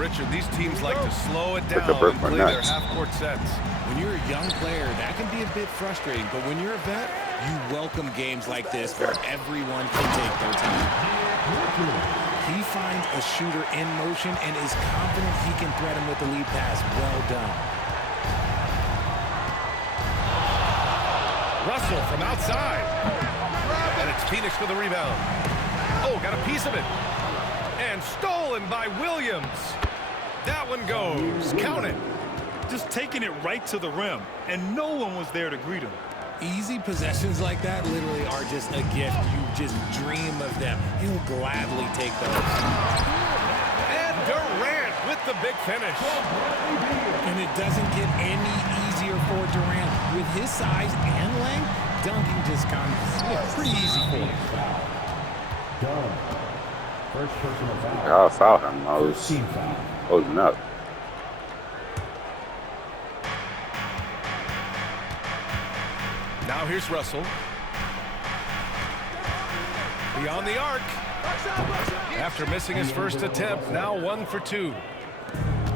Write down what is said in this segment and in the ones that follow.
Richard, these teams like to slow it Like down a and play their half-court sets. When you're a young player, that can be a bit frustrating. But when you're a vet, you welcome games like this where everyone can take their time. He finds a shooter in motion and is confident he can thread him with the lead pass. Well done. Russell from outside. And it's Phoenix with the rebound. Oh, got a piece of it. And stolen by Williams. That one goes. Count it. Just taking it right to the rim, and no one was there to greet him. Easy possessions like that literally are just a gift. You just dream of them. He'll gladly take those. And Durant with the big finish. And it doesn't get any easier for Durant. With his size and length, dunking just comes pretty easy for him. First personal foul. I saw him. I was holding up. Now here's Russell. Beyond the arc. After missing his first attempt, now 1 for 2.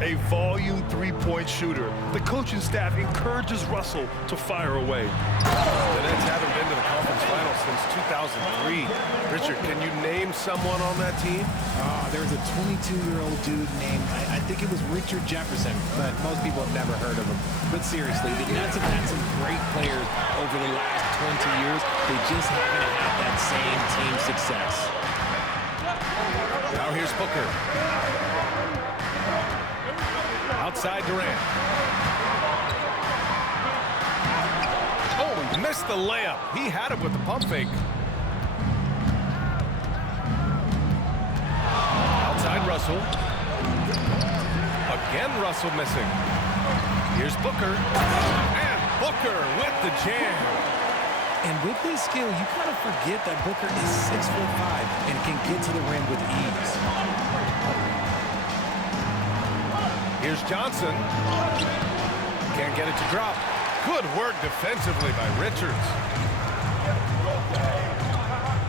A volume three-point shooter. The coaching staff encourages Russell to fire away. The Nets haven't been to the conference finals since 2003. Richard, can you name someone on that team? There was a 22-year-old dude named, I think it was Richard Jefferson, but most people have never heard of him. But seriously, the Nets have had some great players over the last 20 years. They just haven't had that same team success. Now here's Booker. Outside Durant. Oh, he missed the layup. He had it with the pump fake. Outside Russell. Again Russell missing. Here's Booker. And Booker with the jam. And with his skill, you kind of forget that Booker is 6'5" and can get to the rim with ease. Here's Johnson. Can't get it to drop. Good work defensively by Richards.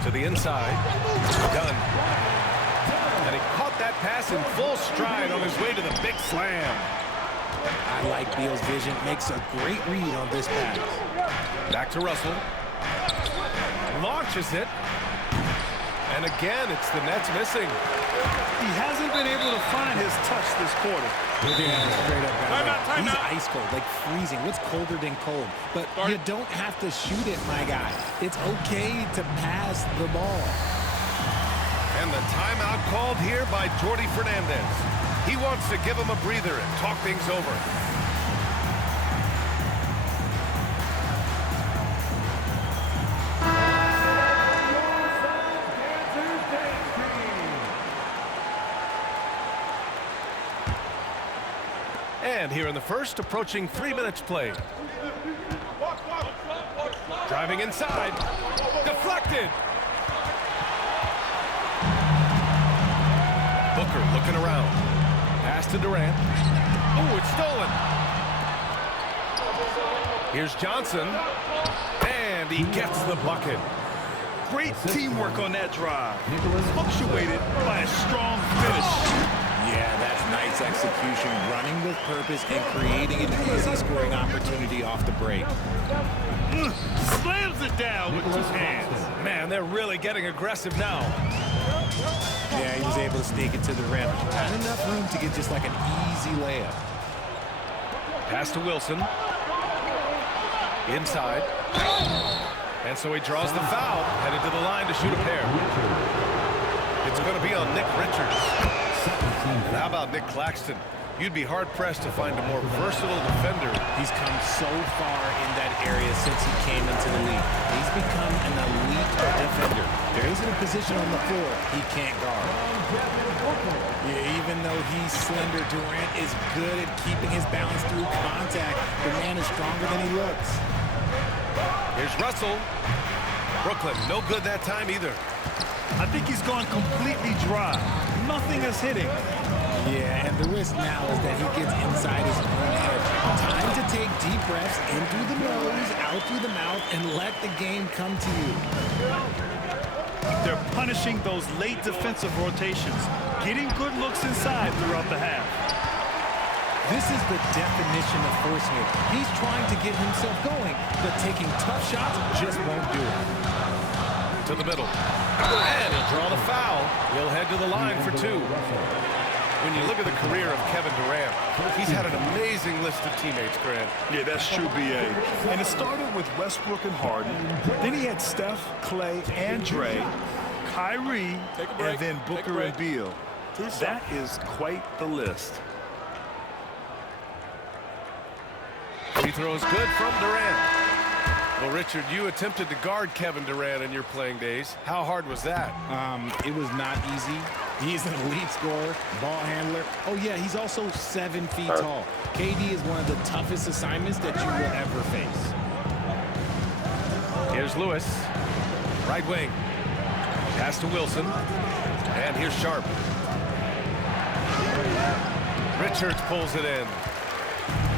To the inside. Done. And he caught that pass in full stride on his way to the big slam. I like Beal's vision. Makes a great read on this pass. Back to Russell. Launches it. And again, it's the Nets missing. He hasn't been able to find his touch this quarter. Yeah, straight up. Time He's out. ice cold, like freezing. What's colder than cold? But you don't have to shoot it, my guy. It's okay to pass the ball. And the timeout called here by Jordi Fernandez. He wants to give him a breather and talk things over. And here in the first, approaching 3 minutes played. Driving inside. Deflected. Booker looking around. Pass to Durant. Oh, it's stolen. Here's Johnson. And he gets the bucket. Great teamwork on that drive. Punctuated by a strong finish. Yeah, that's nice execution, running with purpose and creating an easy scoring opportunity off the break. Slams it down with 2 hands. Man, they're really getting aggressive now. Yeah, he was able to sneak it to the rim. Not enough room to get just like an easy layup. Pass to Wilson. Inside. And so he draws the foul, headed to the line to shoot a pair. It's going to be on Nick Richards. And how about Nick Claxton? You'd be hard-pressed to find a more versatile defender. He's come so far in that area since he came into the league. He's become an elite defender. There isn't a position on the floor he can't guard. Yeah, even though he's slender, Durant is good at keeping his balance through contact. The man is stronger than he looks. Here's Russell. Brooklyn, no good that time either. I think he's gone completely dry. Nothing is hitting. Yeah, and the risk now is that he gets inside his own edge. Time to take deep breaths in through the nose, out through the mouth, and let the game come to you. They're punishing those late defensive rotations, getting good looks inside throughout the half. This is the definition of forcing it. He's trying to get himself going, but taking tough shots just won't do it. To the middle. And he'll draw the foul. He'll head to the line for two. When you look at the career of Kevin Durant, he's had an amazing list of teammates, Grant. Yeah, that's true, B.A. And it started with Westbrook and Harden. Then he had Steph, Clay, and Dre, Kyrie, and then Booker and Beal. That is quite the list. Free throws good from Durant. Well, Richard, you attempted to guard Kevin Durant in your playing days. How hard was that? It was not easy. He's an elite scorer, ball handler. Oh, yeah, he's also 7 feet tall. KD is one of the toughest assignments that you will ever face. Here's Lewis. Right wing. Pass to Wilson. And here's Sharp. Richards pulls it in.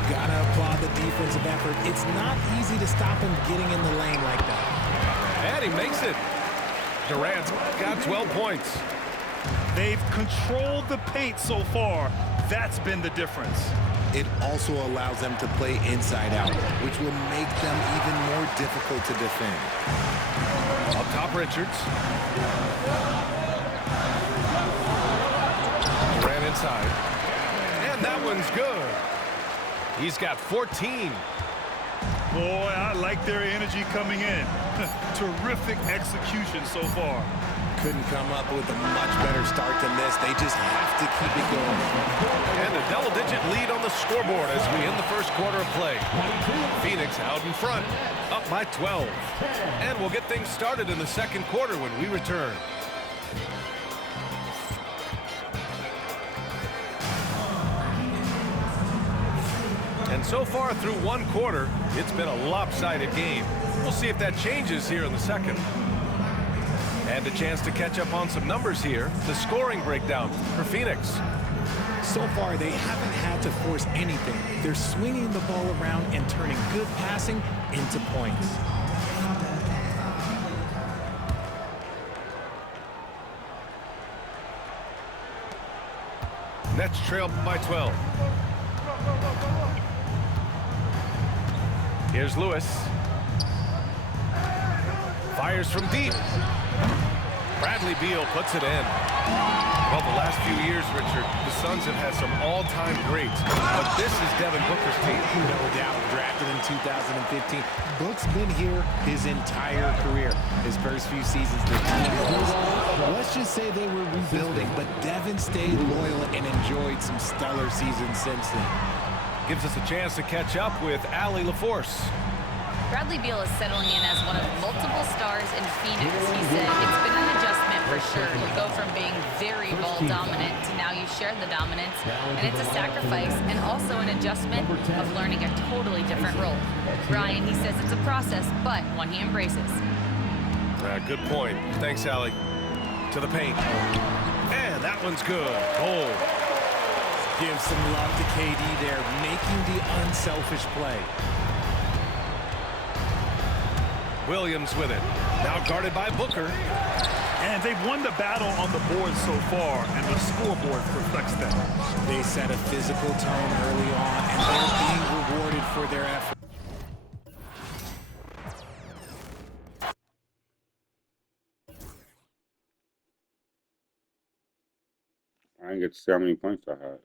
Gotta applaud the defensive effort. It's not easy to stop him getting in the lane like that. And he makes it. Durant's got 12 points. They've controlled the paint so far. That's been the difference. It also allows them to play inside out, which will make them even more difficult to defend. Up top, Richards. Durant inside. And that one's good. He's got 14. Boy, I like their energy coming in. Terrific execution so far. Couldn't come up with a much better start than this. They just have to keep it going. And a double-digit lead on the scoreboard as we end the first quarter of play. Phoenix out in front, up by 12. And we'll get things started in the second quarter when we return. And so far through one quarter, it's been a lopsided game. We'll see if that changes here in the second. And a chance to catch up on some numbers here. The scoring breakdown for Phoenix. So far, they haven't had to force anything. They're swinging the ball around and turning good passing into points. Nets trail by 12. Here's Lewis. Fires from deep. Bradley Beal puts it in. Well, the last few years, Richard, the Suns have had some all-time greats, but this is Devin Booker's team. No doubt, drafted in 2015. Book's been here his entire career. His first few seasons, the team was, let's just say they were rebuilding, but Devin stayed loyal and enjoyed some stellar seasons since then. Gives us a chance to catch up with Allie LaForce. Bradley Beal is settling in as one of multiple stars in Phoenix. He said it's been an adjustment for sure. You go from being very ball dominant to now you share the dominance, and it's a sacrifice and also an adjustment of learning a totally different role. Ryan, he says it's a process, but one he embraces. Good point. Thanks, Allie. To the paint. And that one's good. Oh. Give some love to KD there, making the unselfish play. Williams with it. Now guarded by Booker. And they've won the battle on the board so far, and the scoreboard reflects that. They set a physical tone early on, and they're being rewarded for their effort. I didn't get to see how many points I had.